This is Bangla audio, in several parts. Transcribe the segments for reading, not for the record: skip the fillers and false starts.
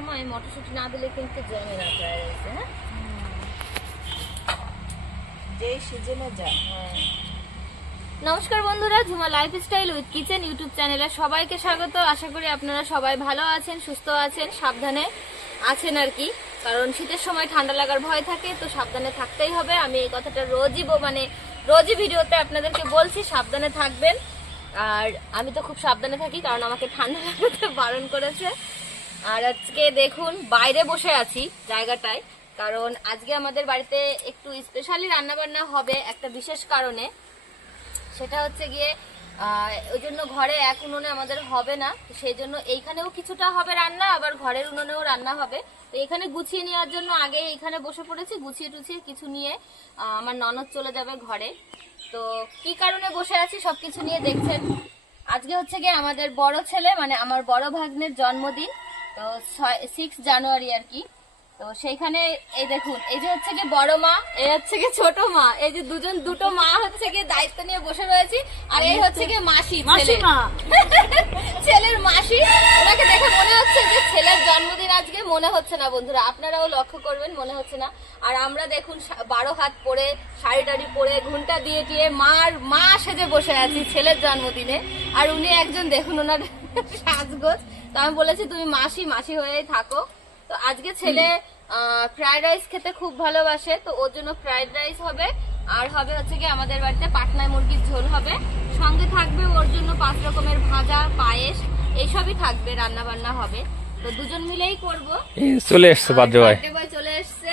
সময় মটরশুঁটি না দিলে কিন্তু জমে না ফ্রাইড রাইসে। হ্যাঁ, যেই সিজনে যায়। নমস্কার বন্ধুরা, Jhuma lifestyle with kitchen YouTube চ্যানেলে সবাইকে স্বাগত। আশা করি আপনারা সবাই ভালো আছেন, সুস্থ আছেন, সাবধানে আছেন আর কি। কারণ শীতের সময় ঠান্ডা লাগার ভয় থাকে, তো সাবধানে থাকতেই হবে। আমি এই কথাটা রোজই ভিডিওতে আপনাদেরকে বলছি, সাবধানে থাকবেন। আর আমি তো খুব সাবধানে থাকি, কারণ আমাকে ঠান্ডা লাগাতে বারণ করেছে। আর আজকে দেখুন বাইরে বসে আছি জায়গাটায়, কারণ আজকে আমাদের বাড়িতে একটু স্পেশালি রান্নাবান্না হবে একটা বিশেষ কারণে। সেটা হচ্ছে গিয়ে ওই জন্য ঘরে এক উনুনে আমাদের হবে না, সেই জন্য এইখানেও কিছুটা হবে রান্না, আবার ঘরের উনুনেও রান্না হবে। তো এখানে গুছিয়ে নেওয়ার জন্য আগে এইখানে বসে পড়েছি, গুছিয়ে টুছিয়ে কিছু নিয়ে আমার ননদ চলে যাবে ঘরে। তো কি কারণে বসে আছি সবকিছু নিয়ে দেখছেন। আজকে হচ্ছে গিয়ে আমাদের বড় ছেলে মানে আমার বড় ভাগ্নের জন্মদিন, তো 6 জানুয়ারি আর কি। তো সেইখানে এই দেখুন, এই যে হচ্ছে গিয়ে বড় মা, এই হচ্ছে গিয়ে ছোট মা, এই যে দুটো মা হচ্ছে গিয়ে দায়িত্ব নিয়ে বসে রয়েছি। আর এই হচ্ছে গিয়ে মাসি, ছেলের মাসি। ওনাকে দেখে মনে হচ্ছে যে ছেলের জন্মদিন আজকে, মনে হচ্ছে না বন্ধুরা, আপনারাও লক্ষ্য করবেন, মনে হচ্ছে না। আর আমরা দেখুন 12 হাত পরে, শাড়ি টাড়ি পরে, ঘুমটা দিয়ে টিয়ে মা সেজে বসে আছি ছেলের জন্মদিনে। আর উনি একজন দেখুন ওনার সাজগোজ। তো আমি বলেছি তুমি মাসি হয়েই থাকো। তো আজকে ছেলে ফ্রাইড রাইস খেতে খুব ভালোবাসে, তো ওর জন্য ফ্রাইড রাইস হবে। আর হবে হচ্ছে কি আমাদের বাড়িতে পাটনায় মুরগির ঝোল হবে, সঙ্গে থাকবে ওর জন্য 5 রকমের ভাজা, পায়েস, এইসবই থাকবে, রান্না বান্না হবে। তো দুজন মিলেই করবো। চলে এসছে চলে এসছে।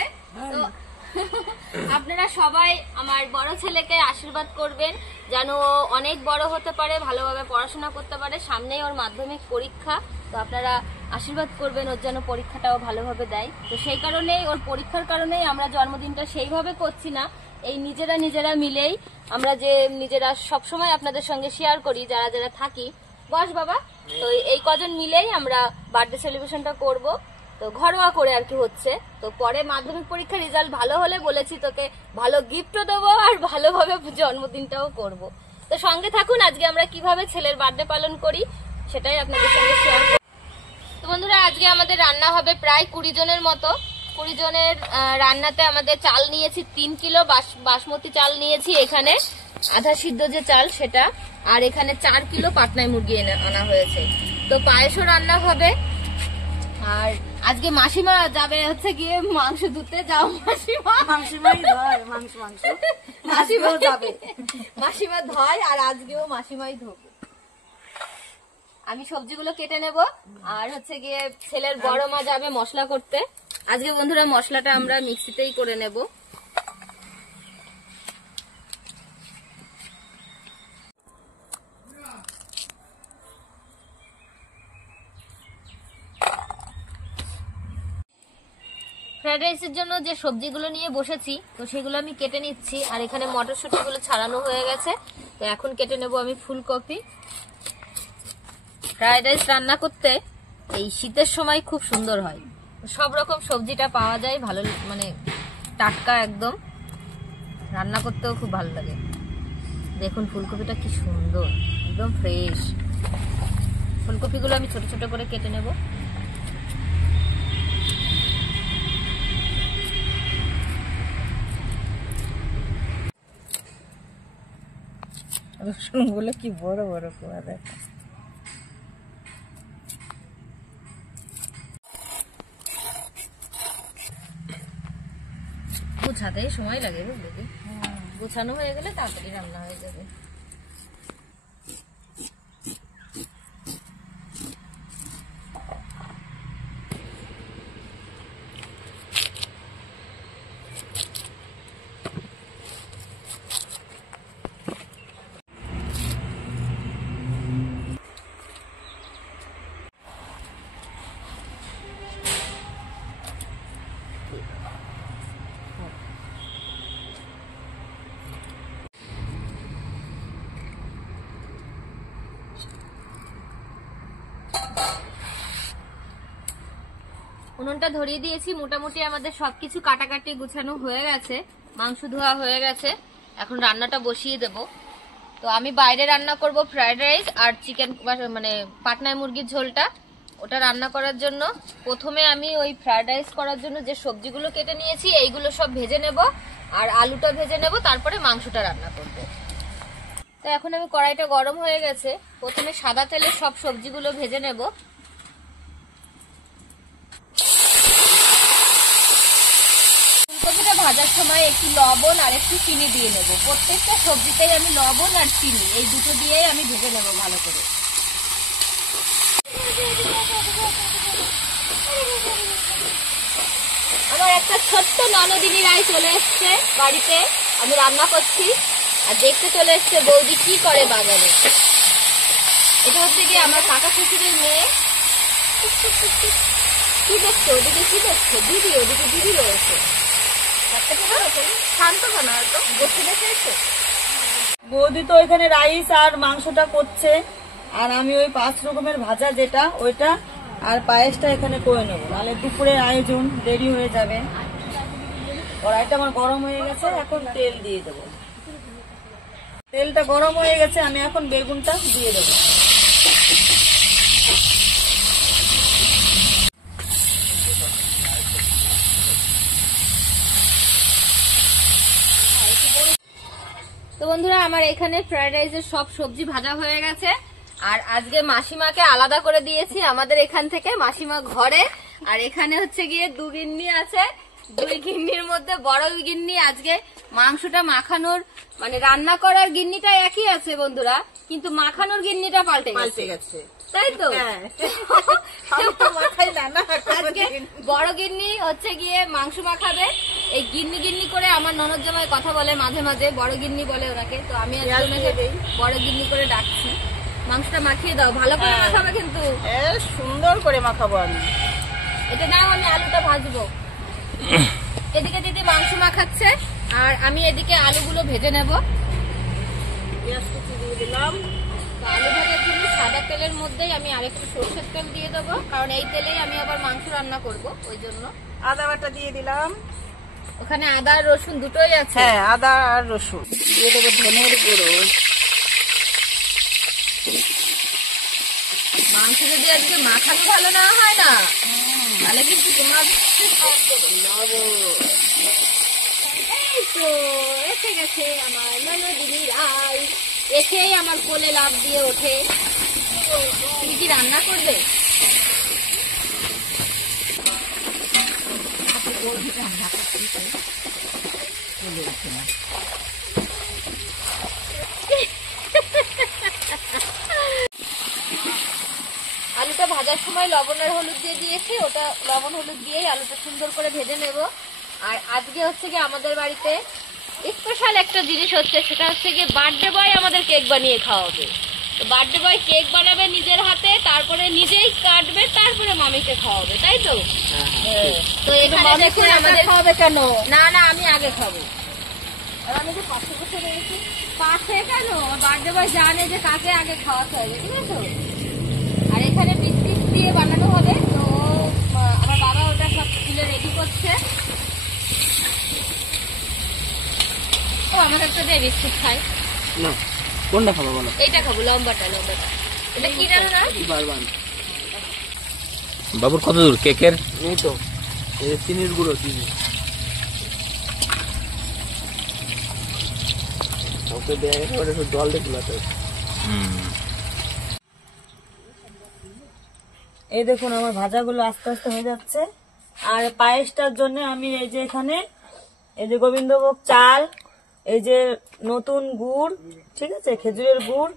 তো আপনারা সবাই আমার বড় ছেলেকে আশীর্বাদ করবেন যেন ও অনেক বড় হতে পারে, ভালোভাবে পড়াশোনা করতে পারে। সামনেই ওর মাধ্যমিক পরীক্ষা, তো আপনারা আশীর্বাদ করবেন ওর যেন পরীক্ষাটাও ভালোভাবে দেয়। তো সেই কারণেই, ওর পরীক্ষার কারণেই আমরা জন্মদিনটা সেইভাবে করছি না, এই নিজেরা মিলেই আমরা যে নিজেরা সবসময় আপনাদের সঙ্গে শেয়ার করি, যারা থাকি। বস বাবা। তো এই কজন মিলেই আমরা বার্থডে সেলিব্রেশনটা করব। তো ঘরোয়া করে আর কি হচ্ছে। তো পরে মাধ্যমিক পরীক্ষার রেজাল্ট ভালো হলে বলেছি তোকে ভালো গিফটও দেবো, আর ভালোভাবে জন্মদিনটাও করব। তো সঙ্গে থাকুন, আজকে আমরা কিভাবে ছেলের বার্থডে পালন করি সেটাই আপনাদের সঙ্গে শেয়ার করব। তো বন্ধুরা, আজকে আমাদের রান্না হবে প্রায় 20 জনের মতো। 20 জনের রান্নাতে আমাদের চাল নিয়েছি 3 কিলো, বাসমতি চাল নিয়েছি এখানে, আধা সিদ্ধ যে চাল সেটা। আর এখানে 4 কিলো পাটনায় মুরগি আনা হয়েছে। তো পায়েসও রান্না হবে। আর আজকে মাসিমা যাবে হচ্ছে গিয়ে মাংস ধুতে। যাও মাসিমা ধয়, আর আজকেও মাসিমাই ধোবে। আমি সবজিগুলো কেটে নেব। আর হচ্ছে গিয়ে ছেলের বড় মা যাবে মশলা করতে। আজকে বন্ধুরা মশলাটা আমরা মিক্সিতেই করে নেব। ফ্রাইড রাইসের জন্য যে সবজিগুলো নিয়ে বসেছি, তো সেগুলো আমি কেটে নিচ্ছি। আর এখানে মটরশুঁটিগুলো ছাড়ানো হয়ে গেছে, তো এখন কেটে নেব আমি ফুলকপি। ফ্রাইড রাইস রান্না করতে এই শীতের সময় খুব সুন্দর হয়, সব রকম সবজিটা পাওয়া যায়, ভালো মানে টাটকা একদম, রান্না করতেও খুব ভালো লাগে। দেখুন ফুলকপিটা কি সুন্দর, একদম ফ্রেশ। ফুলকপিগুলো আমি ছোট ছোট করে কেটে নেব। রসুনগুলো কি বড় বড় করে দেখা। গোছাতেই সময় লাগে, বুঝলি? গোছানো হয়ে গেলে তাড়াতাড়ি রান্না হয়ে যাবে। উনুনটা ধরিয়ে দিয়েছি। মোটামুটি আমাদের সবকিছু কাটাকাটি গুছানো হয়ে গেছে, মাংস ধোয়া হয়ে গেছে। এখন রান্নাটা বসিয়ে দেব। তো আমি বাইরে রান্না করব ফ্রাইড রাইস আর চিকেন মানে পাটনায় মুরগির ঝোলটা। ওটা রান্না করার জন্য প্রথমে আমি ওই ফ্রাইড রাইস করার জন্য যে সবজিগুলো কেটে নিয়েছি এইগুলো সব ভেজে নেব, আর আলুটা ভেজে নেব, তারপরে মাংসটা রান্না করব। তো এখন আমি কড়াইটা গরম হয়ে গেছে, প্রথমে সাদা তেলে সব সবজিগুলো ভেজে নেব। ফুলকপিটা ভাজার সময় একটু লবণ আর একটু চিনি দিয়ে নেব। প্রত্যেকটা সবজিতেই আমি লবণ আর চিনি এই দুটো দিয়েই আমি ভেজে নেব ভালো করে। আমার একটা ছোট্ট ননদিনী রায় চলে এসছে বাড়িতে, আমি রান্না করছি আর দেখতে চলে এসছে বৌদি কি করে বাগানে। এটা হচ্ছে কি আমার কাকা শ্বশুরের মেয়ে। কি দেখছো ওদিকে, কি দেখছো? দিদি, ওদিকে দিদি রয়েছে। শান্ত কেন তো বসে দেখেছো? বৌদি তো ওইখানে রাইস আর মাংসটা করছে, আর আমি ওই 5 রকমের ভাজা যেটা ওইটা আর পায়েসটা এখানে করে নেবো, নাহলে দুপুরের আয়োজন দেরি হয়ে যাবে। কড়াইটা আমার গরম হয়ে গেছে, এখন তেল দিয়ে দেবো। তেলটা গরম হয়ে গেছে, আমি এখন বেগুনটা দিয়ে দেবো। তো বন্ধুরা, আমার এখানে ফ্রাইড রাইসের সব সবজি ভাজা হয়ে গেছে, আর আজকে মাসিমাকে আলাদা করে দিয়েছি আমাদের এখান থেকে। মাসিমা ঘরে, আর এখানে হচ্ছে গিয়ে 2 গিন্নি আছে। 2 গিন্নির মধ্যে বড় গিন্নি আজকে মাংসটা মাখানোর মানে রান্না করার গিন্নিটা একই আছে বন্ধুরা, কিন্তু মাখানোর গিন্নিটা পাল্টে গেছে, তাই তো? আজকে বড় গিন্নি হচ্ছে গিয়ে মাংস মাখাবে। এই গিন্নি গিন্নি করে আমার ননদ জামাই কথা বলে মাঝে মাঝে, বড় গিন্নি বলে ওনাকে, তো আমি আজকে বড় গিন্নি করে ডাকছি। মাংসটা মাখিয়ে দাও, ভালো করে মাখাবে কিন্তু, সুন্দর করে মাখাবো আমি। এটা দাও, আমি আলুটা ভাজবো। এদিকে দিদি মাংস মাখাচ্ছে আর আমি এদিকে আলুগুলো ভেজে নেব। পেঁয়াজ কুচি দিয়ে দিলাম। আলু ভাজার জন্য সাদা তেলের মধ্যেই আমি আরেকটু সরষের তেল দিয়ে দেবো, কারণ এই তেলেই আমি আবার মাংস রান্না করব, ওই জন্য। আদা বাটা দিয়ে দিলাম। ওখানে আদা আর রসুন দুটোই আছে। হ্যাঁ, আদা আর রসুন দিয়ে দেবো। ধনের গুঁড়ো। মাংস যদি আজকে মাখানো ভালো না হয় না, তাহলে কিন্তু তোমার এই তো এসে গেছে আমার ননদিনী রাই। এসেই আমার কোলে লাফ দিয়ে ওঠে। তুমি কি রান্না করবে? আলুটা ভাজার সময় লবণ আর হলুদ দিয়ে দিয়েছি, ওটা লবণ হলুদ দিয়েই আলুটা সুন্দর করে ভেজে নেব। আর আজকে হচ্ছে কি আমাদের বাড়িতে স্পেশাল একটা জিনিস হচ্ছে, সেটা হচ্ছে কি বার্থডে বয় আমাদের কেক বানিয়ে খাওয়াবে। তো বার্থডে বয় কেক বানাবে নিজের হাতে, তারপরে নিজেই কাটবে, তারপরে মামিকে খাওয়াবে, তাই তো? তো এখানে দেখুন আমাদের খাওয়াবে কেন? না না, আমি আগে খাবো। আর আমি যে পাশে বসে রয়েছি, পাশে কেন? বার্থডে বয় জানে যে কাকে আগে খাওয়াতে হবে, ঠিক আছে? আর এখানে বিস্কিট দিয়ে বানানো হবে, তো আমার বাবা ওটা সব তুলে রেডি করছে। ও আমাকে একটা দিয়ে বিস্কুট খাই। না, কোনটা খাবো বলো? এইটা খাবো, লম্বাটা। এটা কি জানো না? বাবুর কত দূর কেকের? এই তো এই চিনির গুঁড়ো, চিনি ওকে দেয়, জল দিয়ে গুলাতে। এই দেখুন আমার ভাজাগুলো আস্তে আস্তে হয়ে যাচ্ছে। আর পায়েসটার জন্য আমি এই যে এখানে এই যে গোবিন্দভোগ চাল, এই যে নতুন গুড়, ঠিক আছে, খেজুরের গুড়,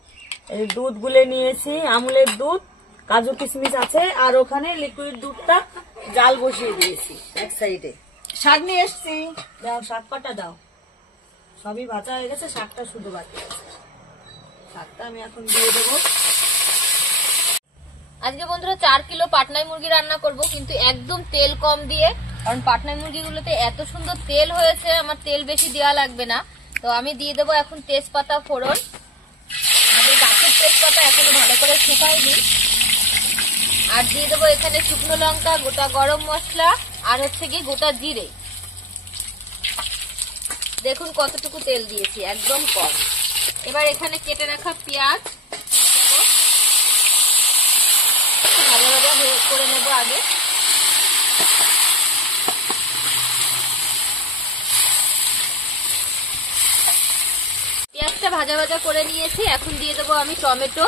এই দুধ গুলে নিয়েছি, আমুলের দুধ, কাজু কিশমিশ আছে, আর ওখানে লিকুইড দুধটা জাল বসিয়ে দিয়েছি এক সাইডে। শাক নিয়ে এসছি, দাও শাক পাটা দাও। সবই ভাজা হয়ে গেছে, শাকটা শুধু বাকি আছে। শাকটা আমি এখন দিয়ে দেবো। আজকে বন্ধুরা 4 কিলো পাটনাই মুরগি রান্না করব, কিন্তু একদম তেল কম দিয়ে, কারণ পাটনাই মুরগিগুলোতে এত সুন্দর তেল হয়েছে, আমার তেল বেশি দেওয়া লাগবে না। তো আমি দিয়ে দেবো এখন তেজপাতা ফোড়ন। আমাদের গাছের তেজপাতা এখনো ভালো করে শুকাইনি। আর দিয়ে দেবো এখানে শুকনো লঙ্কা, গোটা গরম মশলা, আর হচ্ছে কি গোটা জিরে। দেখুন কতটুকু তেল দিয়েছি, একদম কম। এবার এখানে কেটে রাখা পেঁয়াজ ভাজা ভাজা হয়ে করে নেব আগে। পেঁয়াজটা ভাজা ভাজা করে নিয়েছি, এখন দিয়ে দেবো আমি টমেটো।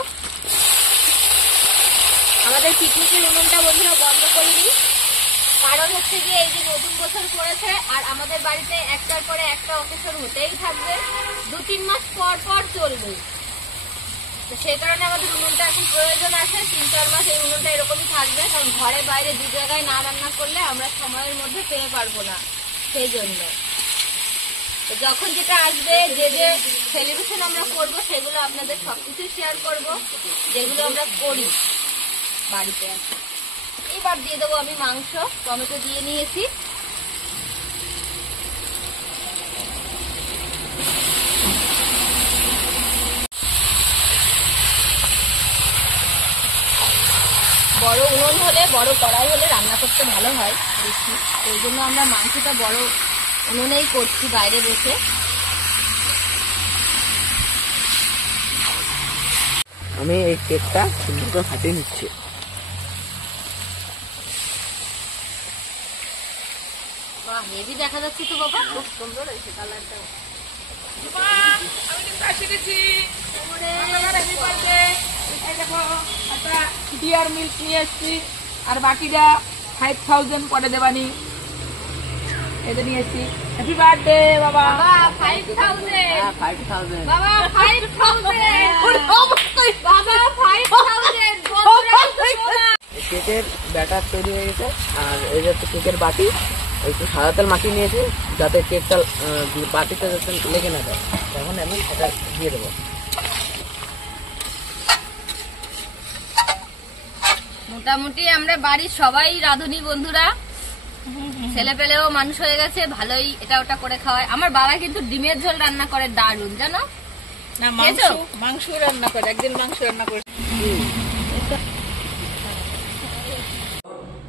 আমাদের পিকনিকের উনুনটা বন্ধুরা বন্ধ করিনি, কারণ হচ্ছে গিয়ে এই যে নতুন বছর পড়েছে আর আমাদের বাড়িতে একটার পরে একটা অকেশন হতেই থাকবে, 2-3 মাস পর পর চলবে। তো সেই কারণে আমাদের উনুনটা এখন প্রয়োজন আছে, 3-4 মাস এই উনুনটা এরকমই থাকবে, কারণ ঘরে বাইরে দু জায়গায় না রান্না করলে আমরা সময়ের মধ্যে পেয়ে পারবো না। সেই জন্য তো যখন যেটা আসবে, যে যে সেলিব্রেশন আমরা করবো সেগুলো আপনাদের সবকিছু শেয়ার করব, যেগুলো আমরা করি বাড়িতে। এবার দিয়ে দেবো আমি মাংস, টমেটো দিয়ে নিয়েছি। বড় উনুন হলে, বড় কড়াই হলে রান্না করতে ভালো হয় বেশি, ওই জন্য আমরা মাংসটা বড় উনুনেই করছি বাইরে বসে। আমি এই কেকটা সুন্দর করে ফাটিয়ে নিচ্ছি। বাহ, হেভি দেখা যাচ্ছে তো বাবা, খুব সুন্দর হয়েছে কালারটা। আমি কিন্তু আসে গেছি। এই দেখো একটা ডিয়ার মিল্ক নিয়ে এসছি, আর বাকিটা 5000 পরে দেবানি। এটা নিয়ে এসছি। হ্যাপি বার্থডে বাবা। বাবা 5000, 5000 বাবা 5000, বাবা 5000, বন্ধুরা শোনা। কেকের ব্যাটার তৈরি হয়ে গেছে, আর এই যে কেকের বাটি, একটু সাদা তেল মাখিয়ে নিয়েছি যাতে কেকটা বাটিতে যাতে লেগে না যায়। এখন আমি এটা দিয়ে দেবো। মোটামুটি আমরা বাড়ির সবাই রাঁধুনি বন্ধুরা, ছেলে পেলেও মানুষ হয়ে গেছে, ভালোই এটা ওটা করে খাওয়ায়। আমার বাবা কিন্তু ডিমের ঝোল রান্না করে দারুণ, জানো না? খেয়েছো? মাংস রান্না করে, একদিন মাংস রান্না করে।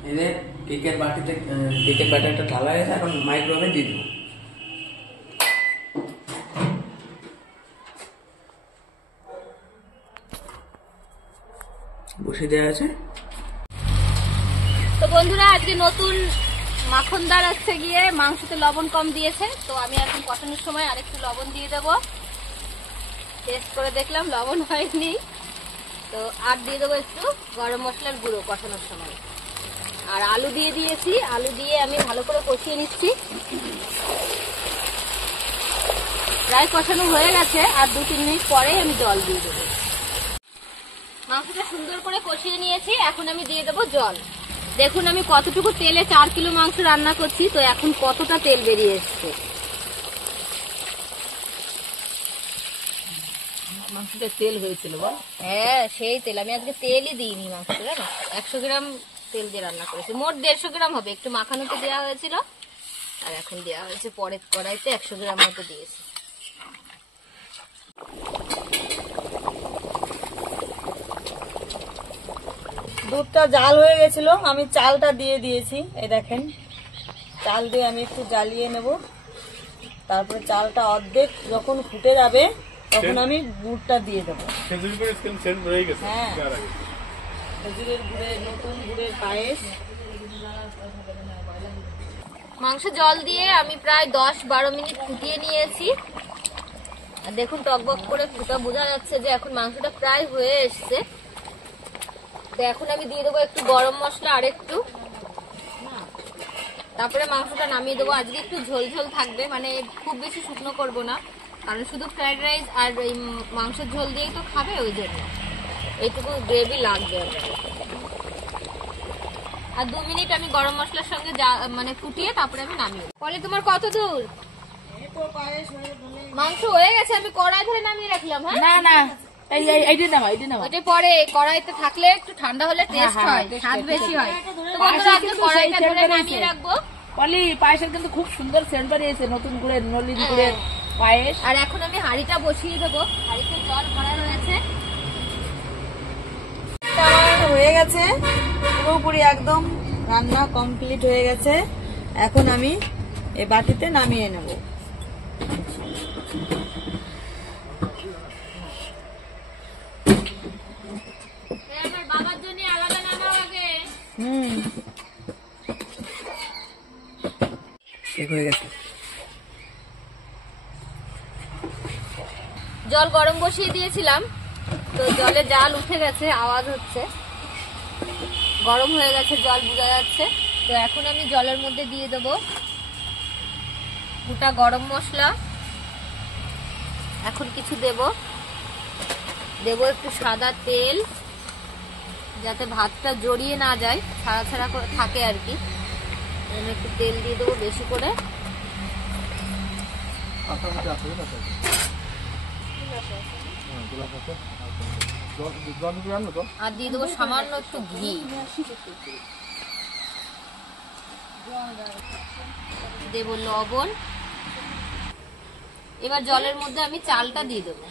এনে কেকের বাটিতে কেকের ব্যাটারটা ঢালা হয়েছে, এখন মাইক্রোওভেনে দিয়ে দেবো। বসে দেওয়া আছে। তো বন্ধুরা আজকে নতুন মাখনদার হচ্ছে গিয়ে মাংসতে লবণ কম দিয়েছে, তো আমি এখন কষানোর সময় আরেকটু লবণ দিয়ে দেবো। টেস্ট করে দেখলাম লবণ হয়নি, তো আর দিয়ে দেবো একটু গরম মশলার গুঁড়ো কষানোর সময়। আর আলু দিয়ে দিয়েছি, আলু দিয়ে আমি ভালো করে কষিয়ে নিচ্ছি। প্রায় কষানো হয়ে গেছে, আর 2-3 মিনিট পরেই আমি জল দিয়ে দেবো। মাংসটা সুন্দর করে কষিয়ে নিয়েছি, এখন আমি দিয়ে দেবো জল। দেখুন আমি কতটুকু তেলে 4 কিলো মাংস রান্না করছি, তো এখন কতটা তেল বেরিয়ে এসছে। মাংসটা তেল হয়েছিল বল। হ্যাঁ সেই তেল, আমি আজকে তেলই দিইনি মাংসটা, জানো 100 গ্রাম তেল দিয়ে রান্না করেছি, মোট 150 গ্রাম হবে। একটু মাখানোতে দেওয়া হয়েছিল, আর এখন দেওয়া হয়েছে পরের কড়াইতে 100 গ্রাম মতো দিয়েছি। দুধটা জাল হয়ে গেছিল, আমি চালটা দিয়ে দিয়েছি। এই দেখেন, চাল দিয়ে আমি একটু জ্বালিয়ে নেব। তারপরে চালটা অর্ধেক যখন ফুটে যাবে তখন আমি গুড়টা দিয়ে দেবো। হ্যাঁ, খেজুরের গুড়ের, নতুন গুড়ের পায়েস। মাংস জল দিয়ে আমি প্রায় 10-12 মিনিট ফুটিয়ে নিয়েছি, আর দেখুন টকবক করে ফুটা বোঝা যাচ্ছে যে এখন মাংসটা প্রায় হয়ে এসছে। তো এখন আমি দিয়ে দেবো একটু গরম মশলা আর একটু, তারপরে মাংসটা নামিয়ে দেবো। আজকে একটু ঝোল ঝোল থাকবে, মানে খুব বেশি শুকনো করব না, কারণ শুধু ফ্রাইড রাইস আর এই মাংসের ঝোল দিয়েই তো খাবে, ওই জন্য এইটুকু গ্রেভি লাগবে। আর 2 মিনিট আমি গরম মশলার সঙ্গে মানে ফুটিয়ে তারপরে আমি নামিয়ে দেবো। বলে তোমার কত দূর? মাংস হয়ে গেছে, আমি কড়াই ধরে নামিয়ে রাখলাম। হ্যাঁ না না, এইটা নামা, এইটা নামা। ওটা পরে কড়াইতে থাকলে একটু ঠান্ডা হলে টেস্ট হয়, স্বাদ বেশি হয়। তো বন্ধুরা আজকে কড়াইটা ধরে নামিয়ে রাখবো। পলি পায়েসের কিন্তু খুব সুন্দর সেন্ট বেরিয়েছে, নতুন গুড়ের, নলিন গুড়ের পায়েস। আর এখন আমি হাঁড়িটা বসিয়ে দেবো, হাঁড়িতে জল ভরা রয়েছে। হয়ে গেছে পুরোপুরি, একদম রান্না কমপ্লিট হয়ে গেছে। এখন আমি এই বাটিতে নামিয়ে নেব। আমার বাবার জন্য আলাদা নামাও আগে। কেক হয়ে গেছে। জল গরম বসিয়ে দিয়েছিলাম, তো জলে জাল উঠে গেছে, আওয়াজ হচ্ছে, গরম হয়ে গেছে জল, বোঝা যাচ্ছে। তো এখন আমি জলের মধ্যে দিয়ে দেবো গোটা গরম মশলা, এখন কিছু দেব একটু সাদা তেল, যাতে ভাতটা জড়িয়ে না যায়, ছাড়া ছাড়া করে থাকে আর কি। একটু তেল দিয়ে দেবো বেশি করে, আর দিয়ে দেবো সামান্য একটু ঘি, দেব লবণ। এবার জলের মধ্যে আমি চালটা দিয়ে দেবো।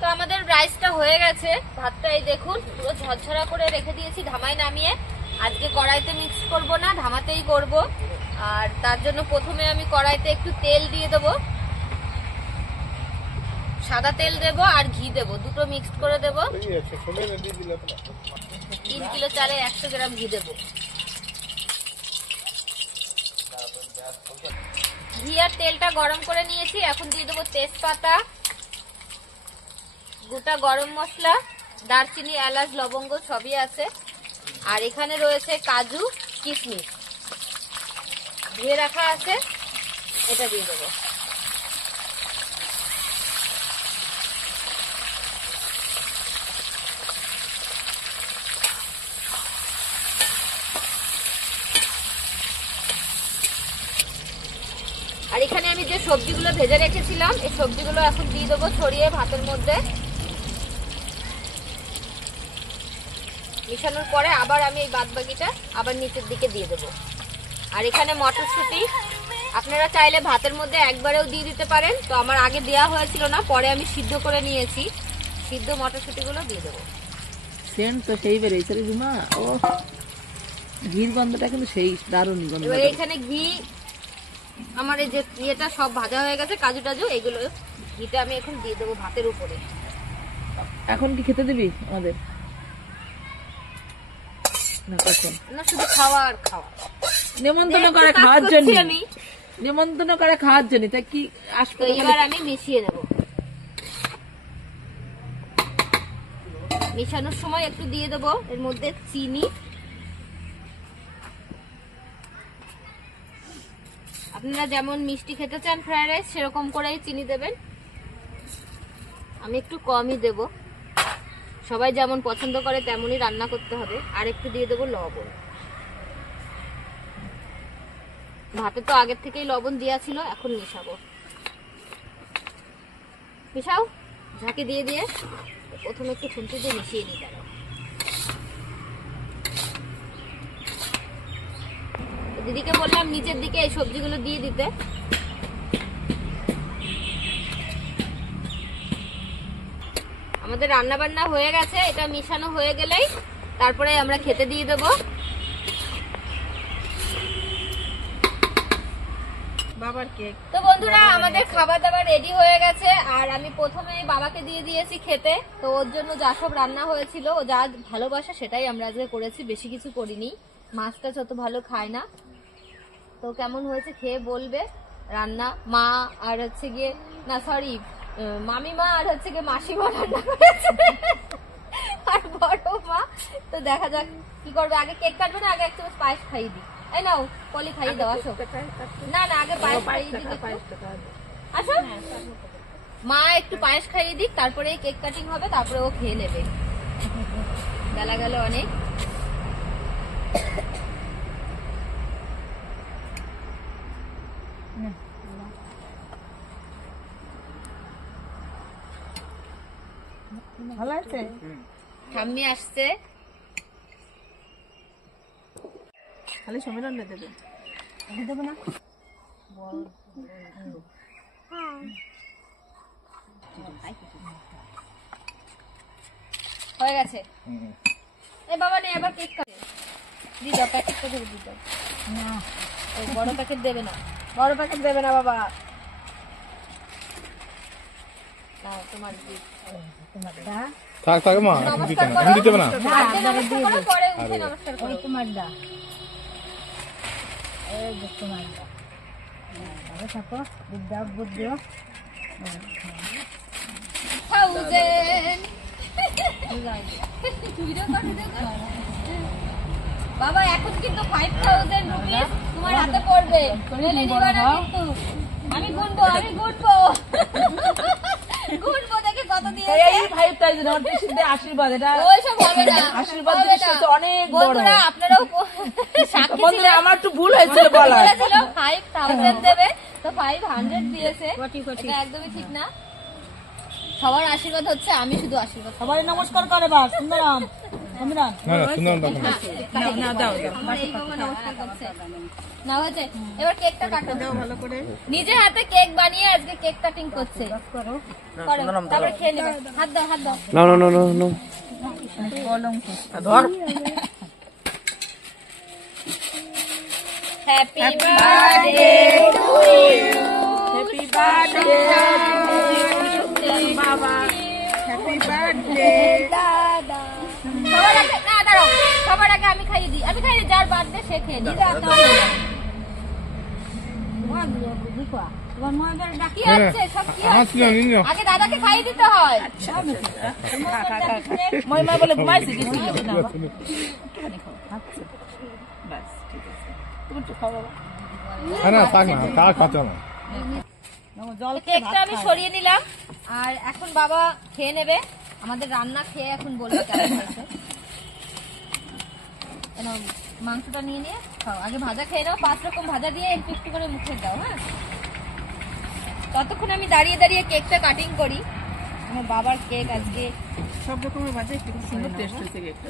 তো আমাদের রাইসটা হয়ে গেছে, ভাতটা এই দেখুন পুরো ঝরঝরা করে রেখে দিয়েছি ধামায় নামিয়ে। আজকে কড়াইতে মিক্স করব না, ধামাতেই করব। আর তার জন্য প্রথমে আমি কড়াইতে একটু তেল দিয়ে দেবো, সাদা তেল দেব আর ঘি দেব, দুটো মিক্সড করে দেব। 3 কিলো চালে 100 গ্রাম ঘি দেব। ঘি আর তেলটা গরম করে নিয়েছি, এখন দিয়ে দেবো তেজপাতা, গোটা গরম মশলা, দারচিনি, এলাচ, লবঙ্গ সবই আছে। আর এখানে রয়েছে কাজু, কিশমিশ ধুয়ে রাখা আছে, এটা দিয়ে দেবো। আর এখানে আমি যে সবজিগুলো ভেজে রেখেছিলাম, এই সবজিগুলো এখন দিয়ে দেবো ছড়িয়ে ভাতের মধ্যে। মিশানোর পরে আবার আমি এই বাদবাকিটা আবার নিচের দিকে দিয়ে দেবো। আর এখানে মটরশুঁটি আপনারা চাইলে ভাতের মধ্যে একবারেও দিয়ে দিতে পারেন, তো আমার আগে দেওয়া হয়েছিল না, পরে আমি সিদ্ধ করে নিয়েছি। সিদ্ধ মটরশুঁটিগুলো দিয়ে দেবো। সেন্ট তো সেই বেরিয়েছে রে ঝুমা, ও ঘির গন্ধটা কিন্তু সেই দারুণ গন্ধ। এবার এখানে ঘি, আমার এই যে ইয়েটা সব ভাজা হয়ে গেছে, কাজু টাজু, এগুলো ঘিটা আমি এখন দিয়ে দেবো ভাতের উপরে। এখন কি খেতে দিবি আমাদের? না কখন? না, শুধু খাওয়া আর খাওয়া। নেমন্তন্ন করে খাওয়ার জন্য, আমি নেমন্তন্ন করে খাওয়ার জন্য, তাই কি আসবে? তো এবার আমি মিশিয়ে নেব। মিশানোর সময় একটু দিয়ে দেবো এর মধ্যে চিনি। আপনারা যেমন মিষ্টি খেতে চান ফ্রাইড রাইস, সেরকম করেই চিনি দেবেন। আমি একটু কমই দেব, সবাই যেমন পছন্দ করে তেমনই রান্না করতে হবে। আর একটু দিয়ে দেবো লবণ। ভাতে তো আগের থেকেই লবণ দেওয়া ছিল, এখন মিশাবো। মিশাও, ঝাঁকি দিয়ে দিয়ে প্রথমে একটু খুন্তি দিয়ে মিশিয়ে নিই। দাঁড়াও, দিদিকে বললাম নিচের দিকে এই সবজিগুলো দিয়ে দিতে। আমাদের রান্না বান্না হয়ে গেছে, এটা মিশানো হয়ে গেলেই তারপরে আমরা খেতে দিয়ে দেব। বাবার কেক। তো বন্ধুরা, আমাদের খাবার দাবার রেডি হয়ে গেছে। আর আমি প্রথমে বাবাকে দিয়ে দিয়েছি খেতে, তো ওর জন্য যা সব রান্না হয়েছিল, ও যা ভালোবাসা সেটাই আমরা আজকে করেছি, বেশি কিছু করিনি। মাছটা যত ভালো খায় না, তো কেমন হয়েছে খেয়ে বলবে। রান্না মা আর হচ্ছে গিয়ে, না সরি, মামিমা আর হচ্ছে গিয়ে মাসিমা রান্না করেছে, আর বড় মা। তো দেখা যাক কি করবে। আগে কেক কাটবে না, আগে এক চামচ পায়েস খাইয়ে দিই। এই নাও পলি, খাইয়ে দাও। আসো, না না, আগে পায়েস খাইয়ে দিই। আসো, মা একটু পায়েস খাইয়ে দিক, তারপরে কেক কাটিং হবে, তারপরে ও খেয়ে নেবে। বেলা গেল অনেক। ভালো আছে? ঠাম্মি আসছে, খালি সমীরণ দেবে, দেবে না? হয়ে গেছে। এই বাবা নেই, আবার কেক কাটে দি দাও, প্যাকেটটা ধরে দি দাও। না, ওই বড় প্যাকেট দেবে না, বড় প্যাকেট দেবে না বাবা। নাও তোমার গিফট। থাক থাক মা এখন দিতে না এখন দিতে হবে না আগে নমস্কার করো, পরে উঠে নমস্কার করো। Thousand. বাবা এখন কিন্তু 5000 রুপিস তোমার হাতে পড়বে, মেলে দিবা না কিন্তু। আমি গুনবো গুনবো দেখে কত দিয়েছে। এই 5000 আমার পিসিদের আশীর্বাদ, এটা ওইসব হবে না, আশীর্বাদ হবে জিনিস না। হচ্ছে অনেক বড়। বন্ধুরা আপনারাও সাক্ষী বন্ধুরা ছিলেন। আমার একটু ভুল হয়েছিল বলার। বলেছিল 5000 দেবে, তো 500 দিয়েছে। এটা একদমই ঠিক না। সবার আশীর্বাদ হচ্ছে, আমি শুধু আশীর্বাদ করব। সবাই নমস্কার করে বা সুন্দরাম সুন্দরাম না না সুন্দর তখন আমার এই বাবা নমস্কার করছে। না হয়েছে, এবার কেকটা কাটো ভালো করে। নিজে হাতে কেক বানিয়ে আজকে কেক কাটিং করছে। করো, তারপরে খেয়ে নেবে। হাত দাও না না না না না ধর happy birthday to you, happy birthday বাবা, হ্যাপি বার্থডে। দাদা। সবার আগে না দাঁড়াও, সবার আগে আমি খাইয়ে দিই, যার বার্থডে সে খেয়ে নিই। কি হচ্ছে সব কি আমার হচ্ছে? ছিল নিন আগে দাদাকে খাইয়ে দিতে হয়। মা বলে ঘুমাইছি কিছু না বাবা। না থাক না কার খাতে না কেকটা আমি সরিয়ে নিলাম, আর এখন বাবা খেয়ে নেবে। আমাদের রান্না খেয়ে এখন বলবে কেমন হয়েছে। মাংসটা নিয়ে খাও, আগে ভাজা খেয়ে নাও। 5 রকম ভাজা দিয়ে একটু একটু করে মুখে দাও। হ্যাঁ, ততক্ষণ আমি দাঁড়িয়ে দাঁড়িয়ে কেকটা কাটিং করি। আমার বাবার কেক আজকে সব রকমের ভাজা একটু সুন্দর টেস্ট হয়েছে কেকটা।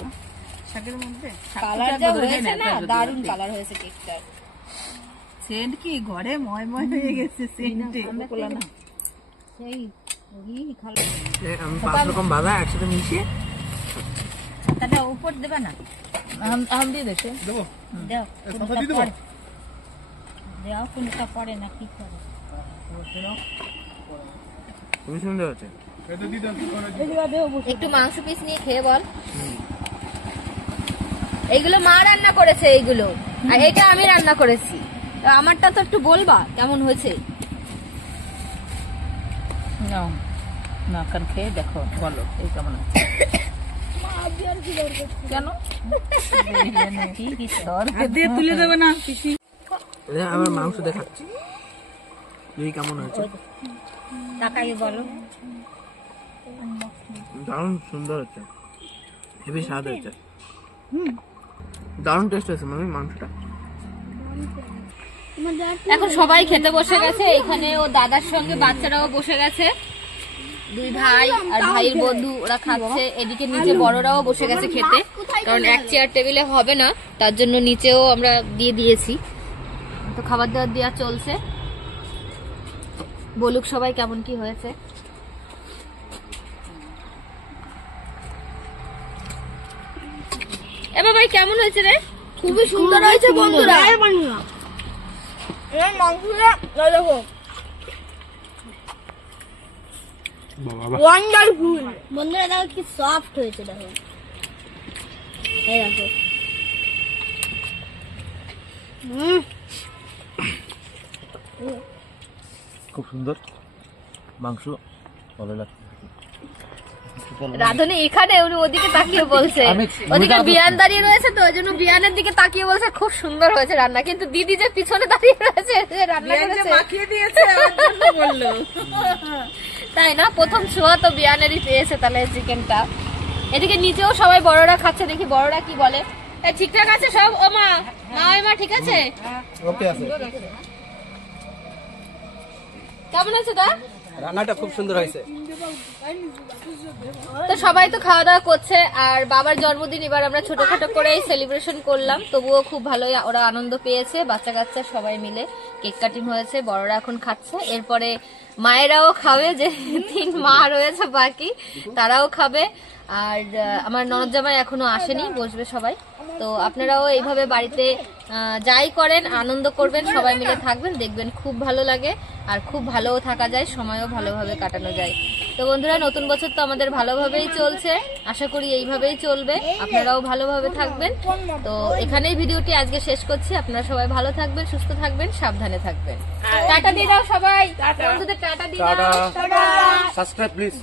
শাকের মধ্যে কালার যা হয়েছে না, দারুণ কালার হয়েছে কেকটার। সেন্ট কি ঘরে ময় হয়ে গেছে সেন্টে। সেই আমি 5 রকম ভাজা একসাথে মিশিয়ে ছাতাটা উপর দেবে না? আম দিয়ে দেখে দেবো দাও, কথা দিয়ে দেবো দাও, কোনটা পড়ে না কি করে। খুবই সুন্দর হচ্ছে। এটা দিয়ে দাও একটু মাংস পিস নিয়ে খেয়ে বল। এইগুলো মা রান্না করেছে, এইগুলো, আর এটা আমি রান্না করেছি। তো আমারটা তো একটু বলবা কেমন হয়েছে। নাও না, কান খেয়ে দেখো, বলো এই কেমন আছে। কেন দিয়ে তুলে দেবে না পিসি? আমার মাংস দেখাচ্ছি দেখি কেমন হয়েছে। তাকাই বলো। দারুণ সুন্দর হচ্ছে, হেভি স্বাদ হচ্ছে, দারুণ টেস্ট হয়েছে মানে মাংসটা। এখন সবাই খেতে বসে গেছে। এখানে ও দাদার সঙ্গে বাচ্চারাও বসে গেছে, 2 ভাই আর ভাইয়ের বন্ধু, ওরা খাচ্ছে। এদিকে নিচে বড়রাও বসে গেছে খেতে, কারণ এক চেয়ার টেবিলে হবে না, তার জন্য নিচেও আমরা দিয়ে দিয়েছি। তো খাবার দাবার দেওয়া চলছে। বলুক সবাই কেমন কি হয়েছে। এবার ভাই কেমন হয়েছে রে? খুবই সুন্দর হয়েছে বন্ধুরা। বাবা ওয়ান্ডারফুল বন্ধুরা, দেখো কি সফট হয়েছে। দেখো এই দেখো, খুব সুন্দর মাংস, ভালো লাগছে। রাধুনি এখানে, উনি ওদিকে তাকিয়ে বলছে। ওদিকে বিয়ান দাঁড়িয়ে রয়েছে, তো ওই জন্য বিয়ানের দিকে তাকিয়ে বলছে খুব সুন্দর হয়েছে রান্না। কিন্তু দিদি যে পিছনে দাঁড়িয়ে রয়েছে, যে রান্না করেছে, মাখিয়ে দিয়েছে ওর জন্য বললো। তাই না? প্রথম ছোঁয়া তো বিয়ানেরই পেয়েছে তাহলে চিকেনটা। এদিকে নিচেও সবাই বড়রা খাচ্ছে, দেখি বড়রা কি বলে। ঠিকঠাক আছে সব? ও মা, মা ঠিক আছে? ওকে আছে, কেমন আছে তা? রান্নাটা খুব সুন্দর হয়েছে। তো সবাই তো খাওয়া দাওয়া করছে, আর বাবার জন্মদিন এবার আমরা ছোটখাটো করেই সেলিব্রেশন করলাম। তবুও খুব ভালোই ওরা আনন্দ পেয়েছে, বাচ্চা কাচ্চা সবাই মিলে কেক কাটিং হয়েছে, বড়রা এখন খাচ্ছে। এরপরে মায়েরাও খাবে, যে 3 মা রয়েছে বাকি, তারাও খাবে। আর আমার ননদ জামাই এখনো আসেনি, বসবে সবাই। তো আপনারাও এইভাবে বাড়িতে যাই করেন আনন্দ করবেন, সবাই মিলে থাকবেন, দেখবেন খুব ভালো লাগে, আর খুব ভালোও থাকা যায়, সময়ও ভালোভাবে কাটানো যায়। তো বন্ধুরা, নতুন বছর তো আমাদের ভালোভাবেই চলছে, আশা করি এইভাবেই চলবে, আপনারাও ভালোভাবে থাকবেন। তো এখানেই ভিডিওটি আজকে শেষ করছি। আপনারা সবাই ভালো থাকবেন, সুস্থ থাকবেন, সাবধানে থাকবেন। টাটা দিয়ে দাও সবাই, বন্ধুদের টাটা দিয়ে দাও। Subscribe please.